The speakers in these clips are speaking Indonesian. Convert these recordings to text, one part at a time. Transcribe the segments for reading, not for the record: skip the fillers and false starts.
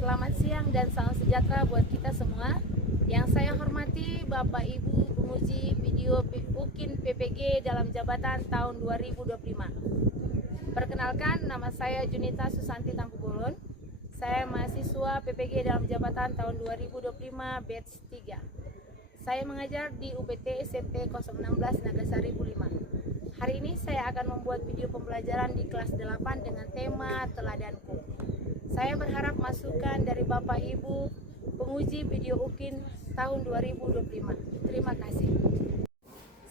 Selamat siang dan salam sejahtera buat kita semua. Yang saya hormati Bapak Ibu penguji video UKIN PPG dalam jabatan tahun 2025. Perkenalkan, nama saya Junita Susanti Tampugolon. Saya mahasiswa PPG dalam jabatan tahun 2025 batch 3. Saya mengajar di UPT SMP 016 Nagasari 5. Hari ini saya akan membuat video pembelajaran di kelas 8 dengan tema Teladanku. Saya berharap masukan dari Bapak Ibu penguji video UKIN tahun 2025. Terima kasih.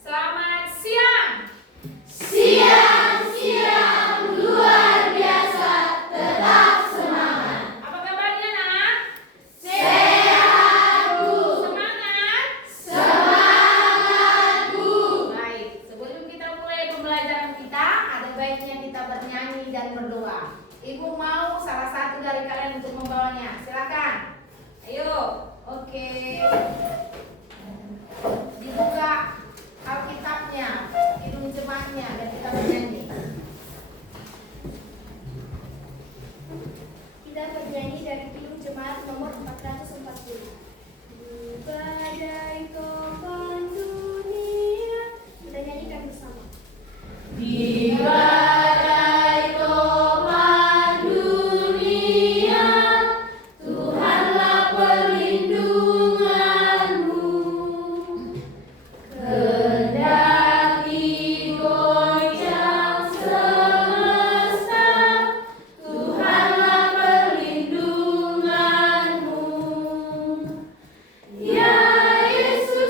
Selamat siang. Siang luar biasa, tetap semangat. Apa kabarnya, nak? Sehat, Bu. Semangat. Semangat, Bu. Baik, sebelum kita mulai pembelajaran kita, ada baiknya kita bernyanyi dan berdoa. Ibu mau salah satu dari kalian untuk membawanya. Silakan. Ayo. Oke. Dibuka Alkitabnya, Kidung Jemaatnya, dan kita bernyanyi. Kita bernyanyi dari Kidung Jemaat nomor 440. Badai topan dunia. Kita nyanyikan bersama. Di badai topan dunia, Tuhanlah perlindunganmu. Kendati goncang semesta, Tuhanlah perlindunganmu. Ya Yesus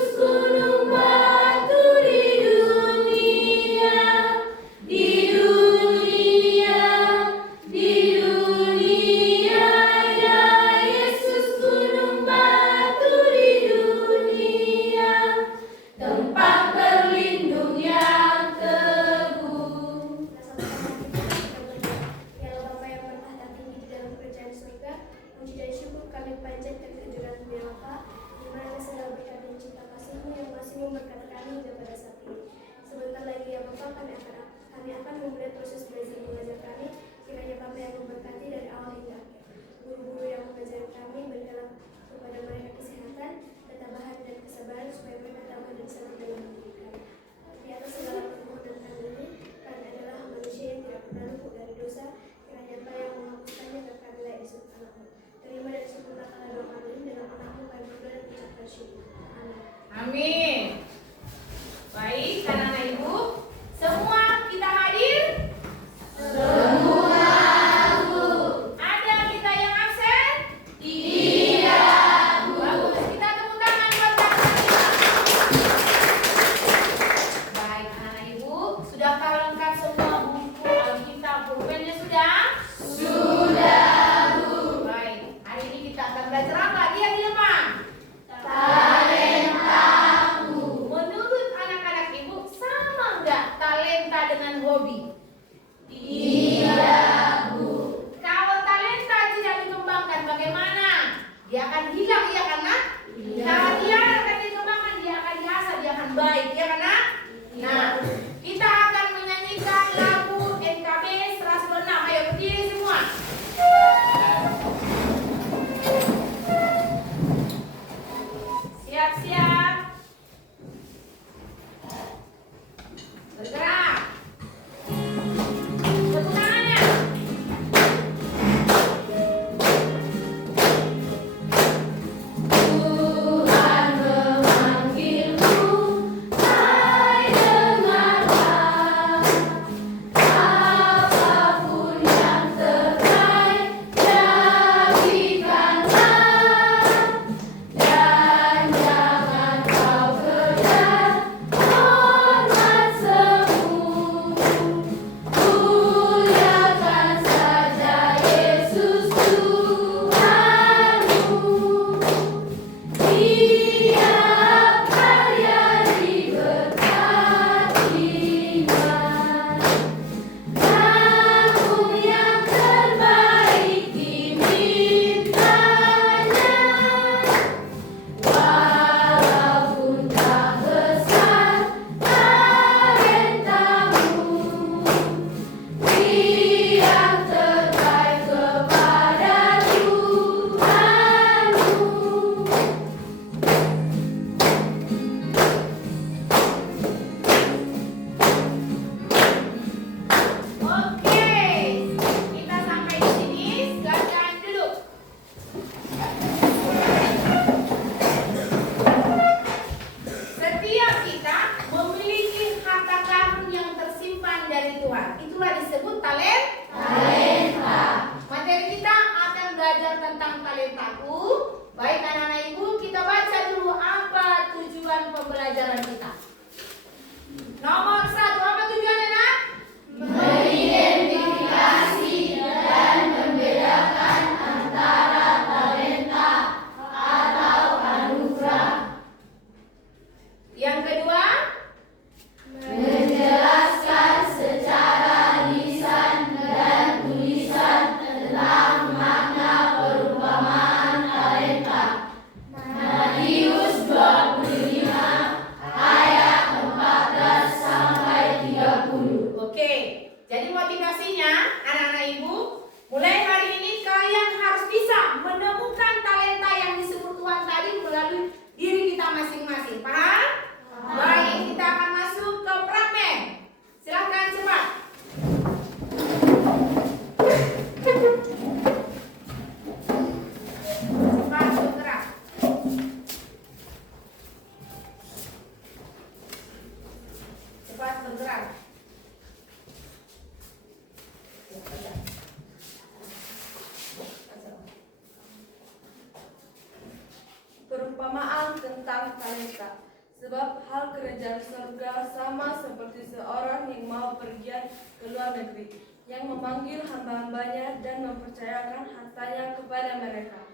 tentang talenta. Sebab hal kerajaan surga sama seperti seorang yang mau pergi ke luar negeri, yang memanggil hamba-hambanya dan mempercayakan hartanya kepada mereka.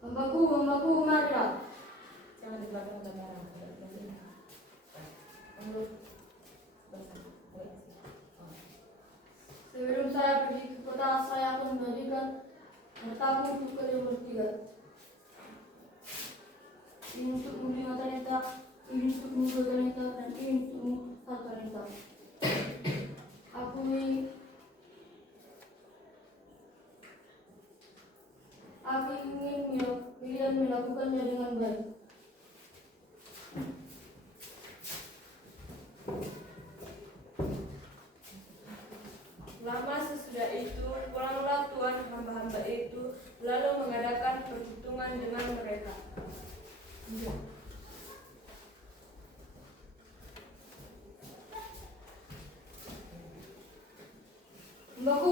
Hambaku, marilah. Jangan di belakang kamera. Sebelum saya pergi ke kota, saya akan memberikan hartaku untuk kalian bertiga. Ini untuk menerima talenta, ini untuk menjual talenta, dan ini untuk menghafal talenta. Aku ingin kalian melakukannya dengan baik. Lama sesudah itu, pulanglah tuan hamba-hamba itu, lalu mengadakan perhitungan dengan mereka. Hambaku,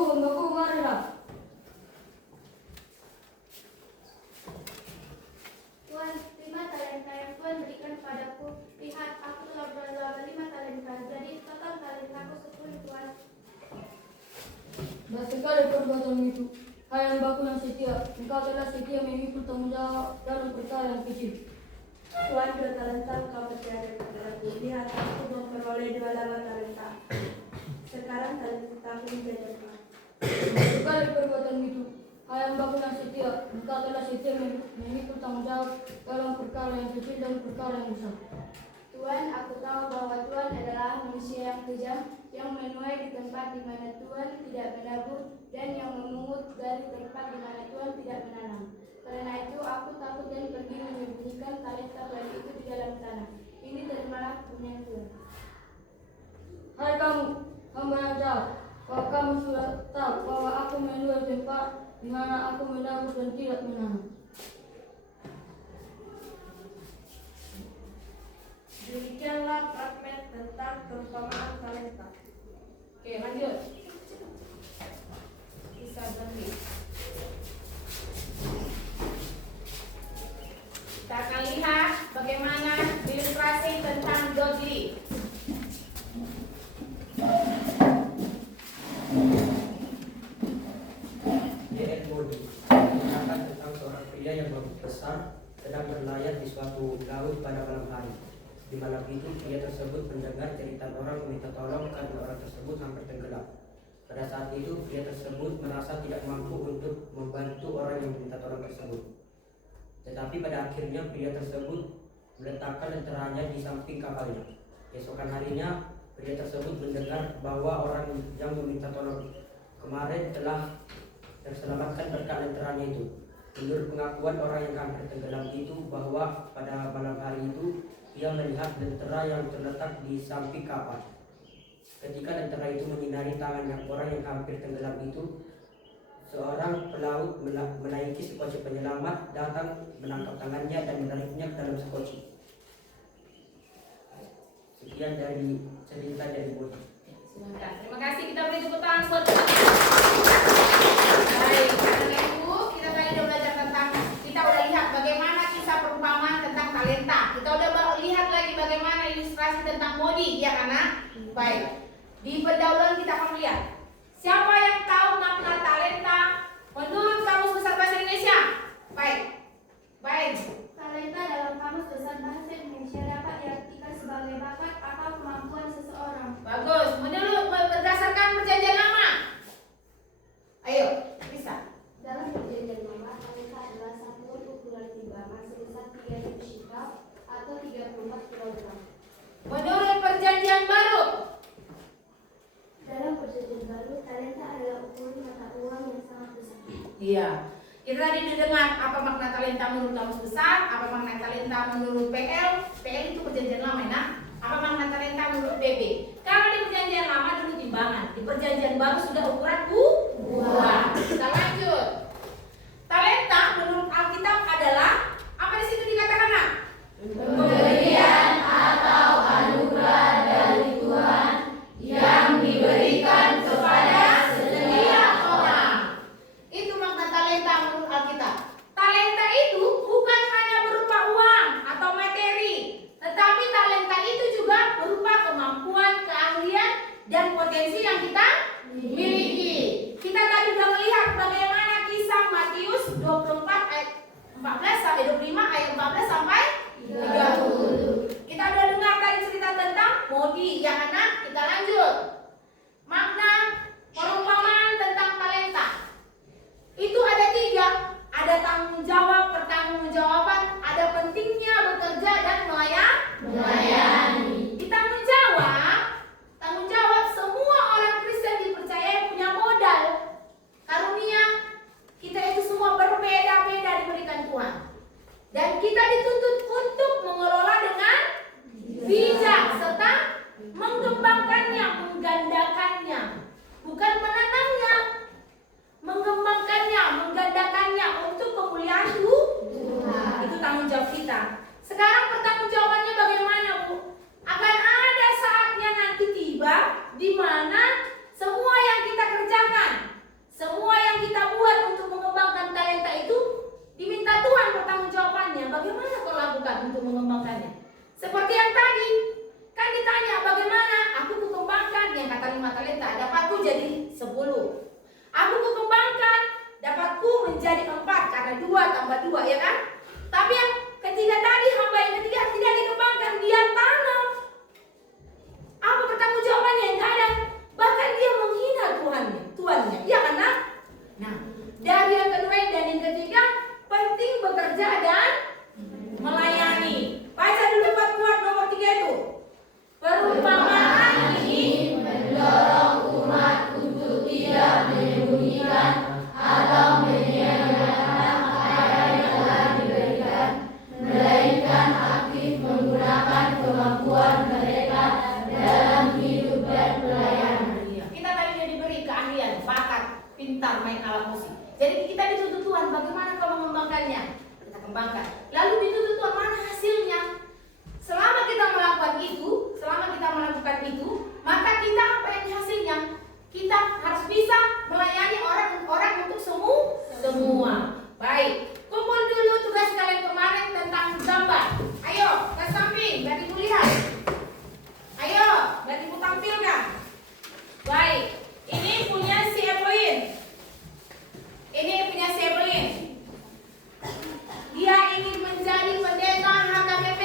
marilah. Tuan, 5 talenta yang Tuan berikan padaku. Lihat, aku telah berjual 5 talenta. Jadi total talentaku 10, Tuan. Baik sekali perbuatan itu. Hai hambaku yang setia, engkau telah setia memikul tanggung jawab dalam perkara yang kecil. Tuan, 2 talenta engkau percayakan kepadaku. Lihat, aku memperoleh 28 talenta. Sekarang talentaku menjadi 4. Baik sekali perbuatan itu. Hai hambaku yang setia, engkau telah setia memikul tanggung jawab dalam perkara yang kecil dan perkara yang besar. Tuan, aku tahu bahwa Tuan adalah manusia yang kejam, yang menuai di tempat di mana Tuan tidak menabur, dan yang memungut dari tempat di mana Tuan tidak menanam. Karena itu aku takut dan pergi menyembunyikan talenta baru itu di dalam tanah. Ini terimalah punya Tuan. Hai kamu, hamba yang jahat, bahwa kamu sudah tahu bahwa aku menuai tempat di mana aku menabur dan tidak menanam. Demikianlah fragmen tentang perumpamaan talenta. Oke, lanjut. Bisa berhenti. Kita akan lihat bagaimana ilustrasi tentang Dodri. J.N. Modi menceritakan tentang seorang pria yang besar sedang berlayar di suatu laut pada malam hari. Di malam itu, pria tersebut mendengar cerita orang meminta tolong karena orang tersebut hampir tenggelam. Pada saat itu, pria tersebut merasa tidak mampu untuk membantu orang yang meminta tolong tersebut. Tetapi pada akhirnya, pria tersebut meletakkan lenteranya di samping kapalnya. Esokan harinya, pria tersebut mendengar bahwa orang yang meminta tolong kemarin telah terselamatkan berkat lenteranya itu. Menurut pengakuan orang yang hampir tenggelam itu, bahwa pada malam hari itu ia melihat lentera yang terletak di samping kapal. Ketika lentera itu menyinari tangan orang yang hampir tenggelam itu, seorang pelaut menaiki sekoci penyelamat datang menangkap tangannya dan menariknya ke dalam sekoci. Sekian dari cerita dari Modi. Silakan. Terima kasih. Kita beri tepuk tangan buat baik, karena itu kita tadi udah belajar tentang, kita udah lihat bagaimana kisah perumpamaan tentang talenta. Kita udah lihat lagi bagaimana ilustrasi tentang Modi, ya karena baik. Di pendahuluan kita akan lihat siapa yang tahu makna talenta menurut Kamus Besar Bahasa Indonesia. Baik. Talenta dalam Kamus Besar Bahasa Indonesia dapat diartikan sebagai bakat atau kemampuan seseorang. Bagus. Menurut berdasarkan perjanjian lama. Ayo, bisa. Dalam perjanjian lama, talenta adalah satuan ukuran timbangan sebesar 3.000 shikal atau 34 kg. Menurut perjanjian baru. Dalam perjanjian baru, talenta adalah ukuran mata uang yang sangat besar. Iya. Kita tadi didengar apa makna talenta menurut Kamus Besar, apa makna talenta menurut PL. PL itu perjanjian lama, nah. Apa makna talenta menurut PB? Kalau di perjanjian lama dulu timbangan, di perjanjian baru sudah ukuran uang. Kita lanjut. Talenta menurut Alkitab adalah apa di situ dikatakan, Nak? Pemberian atau anugerah dari Tuhan yang diberikan kepada setiap orang. Itu makna dan potensi yang kita miliki. Kita tadi sudah melihat bagaimana kisah Matius 24 ayat 14 sampai 25, ayat 14 sampai 30. Kita sudah dengar tadi cerita tentang modi, ya anak. Kita lanjut. Makna perumpamaan tentang talenta. Itu ada 3. Ada tanggung jawab, pertanggungjawaban, ada pentingnya bekerja dan melayani. Di tanggung jawab semua orang Kristen dipercaya punya modal. Karunia kita itu semua berbeda-beda diberikan Tuhan. Dan kita dituntut untuk mengelola dengan bijak serta mengembangkannya, menggandakannya. Bukan menanamnya, mengembangkannya, menggandakannya untuk kemuliaan Tuhan. Itu tanggung jawab kita. Sekarang pertanggungjawabannya bagaimana, Bu? Akan ada saatnya nanti tiba di mana semua yang kita kerjakan, semua yang kita buat untuk mengembangkan talenta itu diminta Tuhan pertanggungjawabannya. Bagaimana kau lakukan untuk mengembangkannya? Seperti yang tadi, kan ditanya bagaimana aku kembangkan yang kata 5 talenta, dapatku jadi 10. Aku kembangkan, dapatku menjadi 4 karena 2 tambah 2, ya kan? Tapi yang ketiga tadi, hamba yang ketiga tidak dikembangkan, dia tanam. Apa pertanggungjawabannya? Enggak ada. Bahkan dia menghina tuannya, iya kan? Nah, dari yang kedua dan yang ketiga, penting bekerja dan melayani. Baca dulu Pak kuat nomor 3 itu. Perumpamaan ini mendorong umat untuk tidak menyembunyikan atau menyia-nyiakan apa yang telah diberikan, melainkan aktif menggunakan kemampuan mereka dalam hidup dan pelayanan. Kita tadi sudah diberi keahlian, bakat, pintar main alat musik. Jadi kita dituntut Tuhan, bagaimana kau mengembangkannya? Kita kembangkan. Lalu dituntut Tuhan, mana hasilnya? Selama kita melakukan itu, maka kita apa yang hasilnya? Kita harus bisa melayani orang untuk semua. Baik, kumpul dulu tugas kalian kemarin tentang gambar. Ayo, ke samping, biar ibu lihat. Ayo, biar ibu tampilkan. Baik, ini punya si Evelyn. Dia ingin menjadi pendeta HKBP.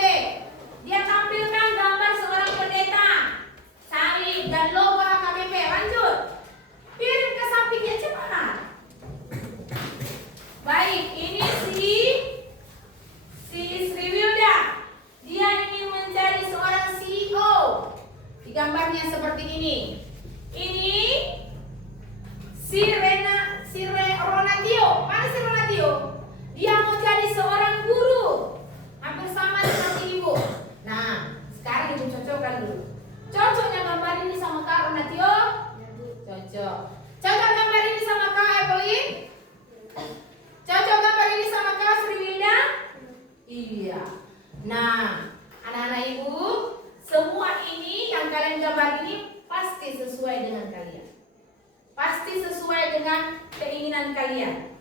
Dia tampilkan gambar seorang pendeta, salib dan logo HKBP. Lanjut, kirim ke sampingnya cepat. Baik, ini si Sri Wilda. Dia ingin menjadi seorang CEO. Di gambarnya seperti ini. Ini si Ronatio. Mana si Ronatio? Dia mau jadi seorang guru. Hampir sama seperti ibu. Nah, sekarang ibu cocokkan dulu. Cocoknya gambar ini sama Kak Ronatio? Cocok. Cocok gambar ini sama Kak Evelyn? Cocok gambar ini sama Kak Sri Wilda? Iya. Nah, anak-anak ibu, semua ini yang kalian gambar ini pasti sesuai dengan kalian. Pasti sesuai dengan keinginan kalian.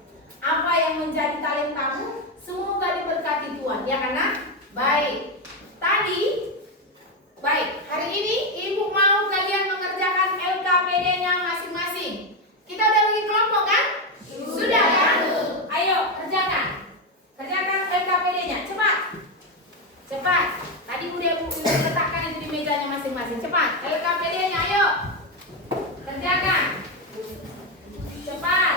Apa yang menjadi talentamu, semoga diberkati Tuhan, ya kan? Baik. Baik, hari ini ibu mau kalian mengerjakan LKPD-nya masing-masing. Kita udah bagi kelompok kan? Sudah kan? Ayo kerjakan. Kerjakan LKPD-nya, cepat. Tadi udah ibu letakkan itu di mejanya masing-masing. Cepat, LKPD-nya ayo. Kerjakan. Cepat.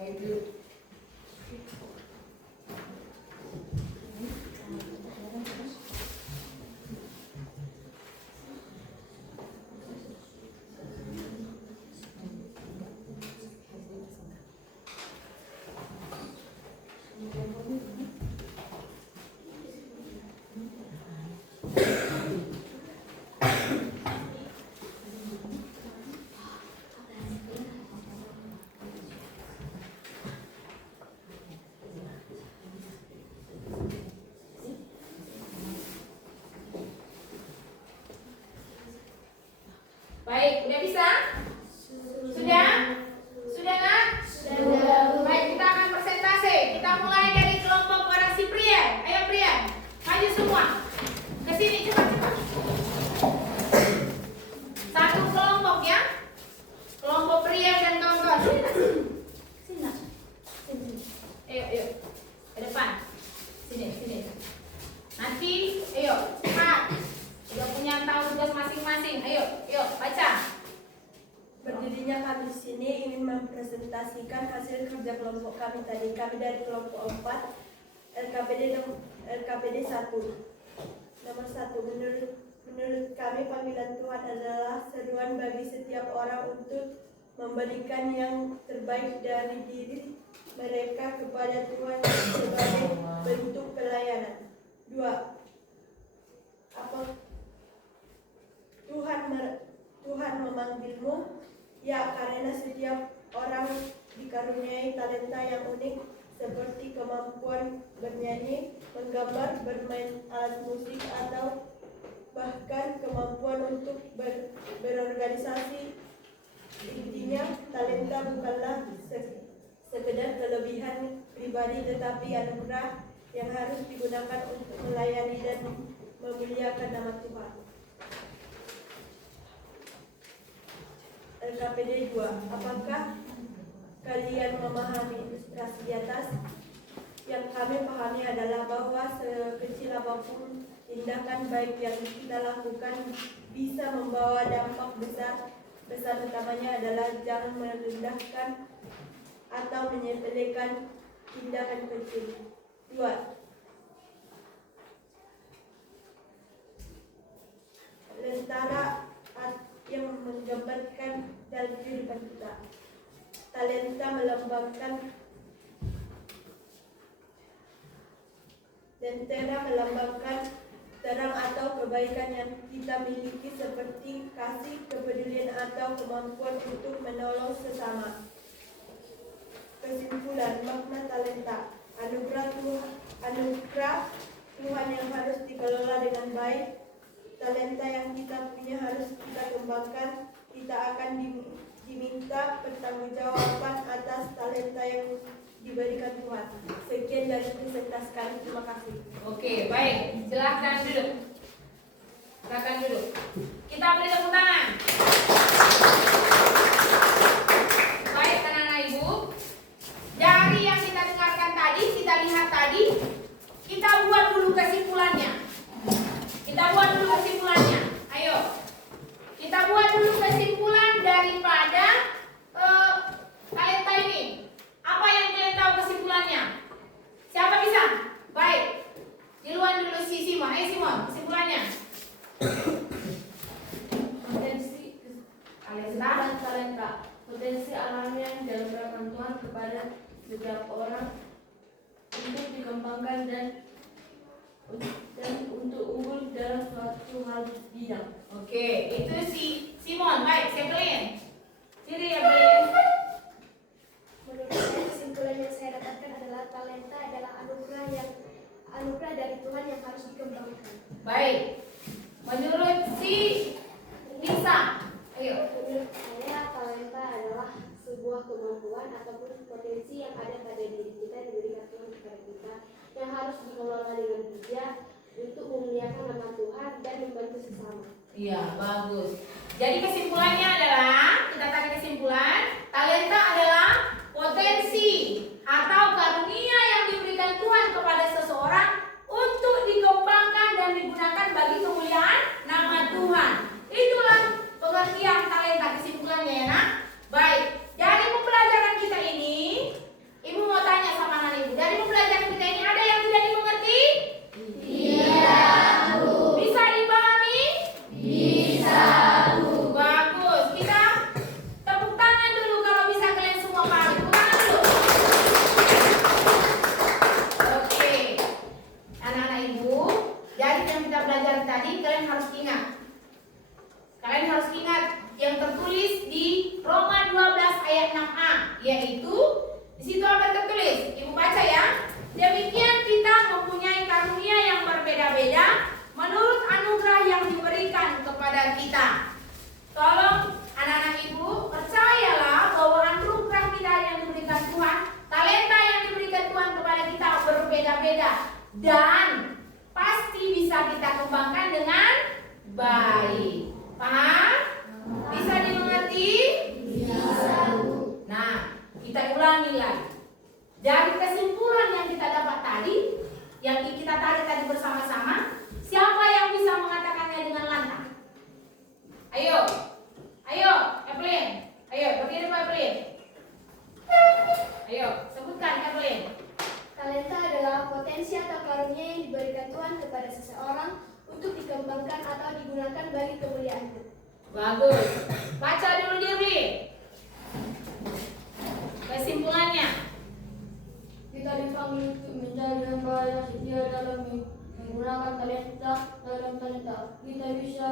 Ayo. Ayo, cepat. Sudah punya tahu tugas masing-masing. Ayo, yuk baca. Berdirinya kami di sini ingin mempresentasikan hasil kerja kelompok kami tadi. Kami dari kelompok 4 LKPD 1. Nomor 1, menurut kami panggilan Tuhan adalah seruan bagi setiap orang untuk memberikan yang terbaik dari diri mereka kepada Tuhan sebagai bentuk pelayanan. 2. Apa Tuhan memanggilmu? Ya, karena setiap orang dikaruniai talenta yang unik seperti kemampuan bernyanyi, menggambar, bermain alat musik, atau bahkan kemampuan untuk berorganisasi. Intinya, talenta bukanlah sekedar kelebihan pribadi, tetapi anugerah yang harus digunakan untuk melayani dan memuliakan nama Tuhan. LKPD 2. Apakah kalian memahami ilustrasi di atas? Yang kami pahami adalah bahwa sekecil apapun tindakan baik yang kita lakukan bisa membawa dampak besar. Pesan utamanya adalah jangan merendahkan atau menyepelekan tindakan kecil. 2. Lentera yang menggambarkan dalam kehidupan kita. Talenta melambangkan terang atau kebaikan yang kita miliki seperti kasih, kepedulian, atau kemampuan untuk menolong sesama. Kesimpulan, makna talenta. Anugerah Tuhan yang harus dikelola dengan baik. Talenta yang kita punya harus kita kembangkan. Kita akan diminta pertanggungjawaban atas talenta yang diberikan Tuhan. Sekian dari presentasi kami. Terima kasih. Oke, baik. Silahkan duduk. Silahkan duduk. Kita beri tepuk tangan. Baik, anak-anak ibu. Dari yang kita dengarkan tadi, kita lihat tadi, kita buat dulu kesimpulannya. Ayo. Kita buat dulu kesimpulan daripada talenta ini. Apa yang kalian tahu kesimpulannya? Siapa bisa? Baik. Duluan dulu si Simon. Ayo Simon, kesimpulannya. Potensi alami yang dianugerahkan Tuhan kepada setiap orang untuk dikembangkan dan untuk unggul dalam suatu hal bidang. Oke, itu si Simon. Baik, saya Belen. Ciri ya Belen. Menurut saya, kesimpulan yang saya dapatkan adalah talenta adalah anugerah dari Tuhan yang harus dikembangkan. Baik. Menurut si Nisa. Ayo. Menurut saya, talenta adalah sebuah kemampuan ataupun potensi yang ada pada diri kita yang diberikan Tuhan kepada kita yang harus dikelola dengan bijak untuk memuliakan nama Tuhan dan membantu sesama. Iya, bagus. Jadi kesimpulannya adalah, kita tarik kesimpulan, talenta adalah potensi atau karunia yang diberikan Tuhan kepada seseorang untuk dikembangkan dan digunakan bagi kemuliaan nama Tuhan. Itulah pengertian talenta, kesimpulannya ya nak. Baik, dari pembelajaran kita ini, ibu mau tanya sama anak ibu, dari pembelajaran kita ini ada yang tidak dimengerti? Iya, Bu. Bisa dipahami? Bisa, Bu. Bagus. Kita tepuk tangan dulu kalau bisa kalian semua paham. Tepuk tangan dulu. Oke. Anak-anak ibu, dari yang kita belajar tadi kalian harus ingat. Kalian harus ingat yang tertulis di Roma 12 ayat 6a, yaitu di situ apa tertulis? Ibu baca ya. Demikian kita mempunyai karunia yang berbeda-beda menurut anugerah yang diberikan kepada kita. Tolong anak-anak ibu, percayalah bahwa anugerah kita yang diberikan Tuhan, talenta yang diberikan Tuhan kepada kita berbeda-beda dan pasti bisa kita kembangkan dengan baik. Paham? Bisa dimengerti? Bisa. Nah, kita ulangi lagi. Dari kesimpulan yang kita dapat tadi, yang kita tarik tadi bersama Bagus. Baca dulu Dirli. Kesimpulannya. Kita dipanggil untuk menjadi hamba yang setia dalam menggunakan talenta. Dalam talenta kita bisa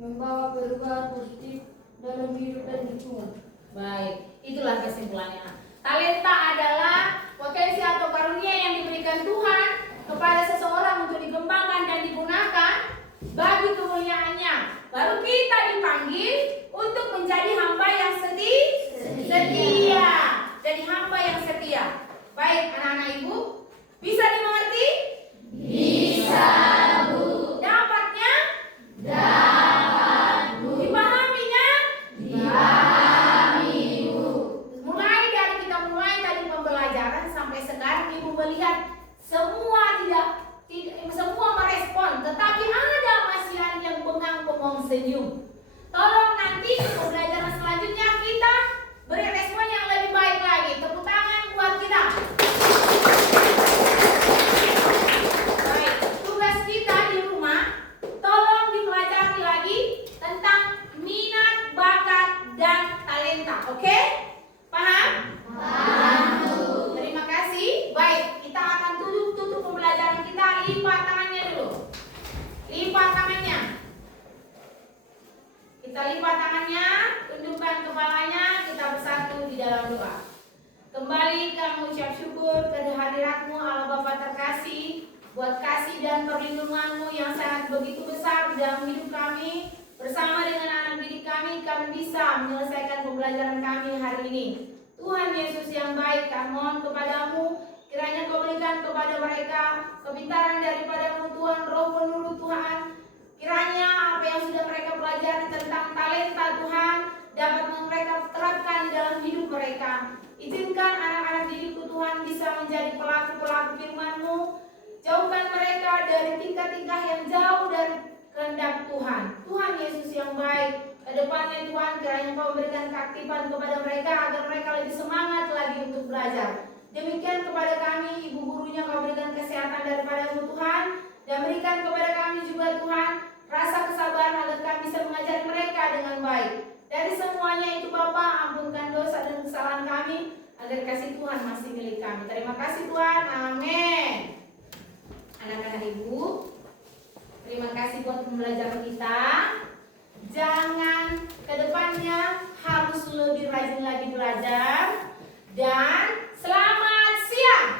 membawa perubahan positif dalam hidup dan lingkungan. Baik, itulah kesimpulannya. Talenta adalah potensi atau karunia yang diberikan Tuhan kepada seseorang untuk dikembangkan dan digunakan bagi kemuliaannya. Baru kita dipanggil untuk menjadi hamba yang setia. Jadi hamba yang setia. Baik anak-anak ibu, bisa dimengerti? Bisa, Bu. Dapatnya? Dapat, Bu. Dipahaminya? Dipahami, Bu. Mulai tadi pembelajaran sampai sekarang ibu melihat semua semua merespon, tetapi ada masih yang bengong senyum. Tolong nanti pembelajaran selanjutnya kita beri respon yang lebih baik lagi. Tepuk tangan buat kita. Baik, tugas kita di rumah tolong dipelajari lagi tentang minat, bakat, dan talenta. Oke? Paham? Paham. Terima kasih. Baik, kita akan tutup pembelajaran kita. Lipat tangannya dulu. Lipat tangannya. Kita lipat tangannya, tundukkan kepalanya, kita bersatu di dalam doa. Kembali kami ucap syukur kehadiratmu Allah Bapa terkasih, buat kasih dan perlindunganmu yang sangat begitu besar dalam hidup kami. Bersama dengan anak didik kami bisa menyelesaikan pembelajaran kami hari ini. Tuhan Yesus yang baik, kami mohon kepadamu, kiranya kau berikan kepada mereka kepintaran daripadamu Tuhan, roh penurut Tuhan. Kiranya apa yang sudah mereka pelajari tentang talenta Tuhan dapat mereka terapkan di dalam hidup mereka. Izinkan anak-anak didikku Tuhan bisa menjadi pelaku-pelaku firman-Mu. Jauhkan mereka dari tingkah-tingkah yang jauh dari kehendak Tuhan. Tuhan Yesus yang baik, ke depannya Tuhan kiranya kau memberikan keaktifan kepada mereka agar mereka lebih semangat lagi untuk belajar. Demikian kepada kami, ibu gurunya kau berikan kesehatan daripada-Mu Tuhan, dan berikan kepada kami juga Tuhan rasa kesabaran agar kami bisa mengajari mereka dengan baik. Dari semuanya itu Bapa, ampunkan dosa dan kesalahan kami agar kasih Tuhan masih milik kami. Terima kasih Tuhan, amin. Anak-anak ibu, terima kasih buat pembelajaran kita. Jangan kedepannya harus lebih rajin lagi belajar. Dan selamat siang.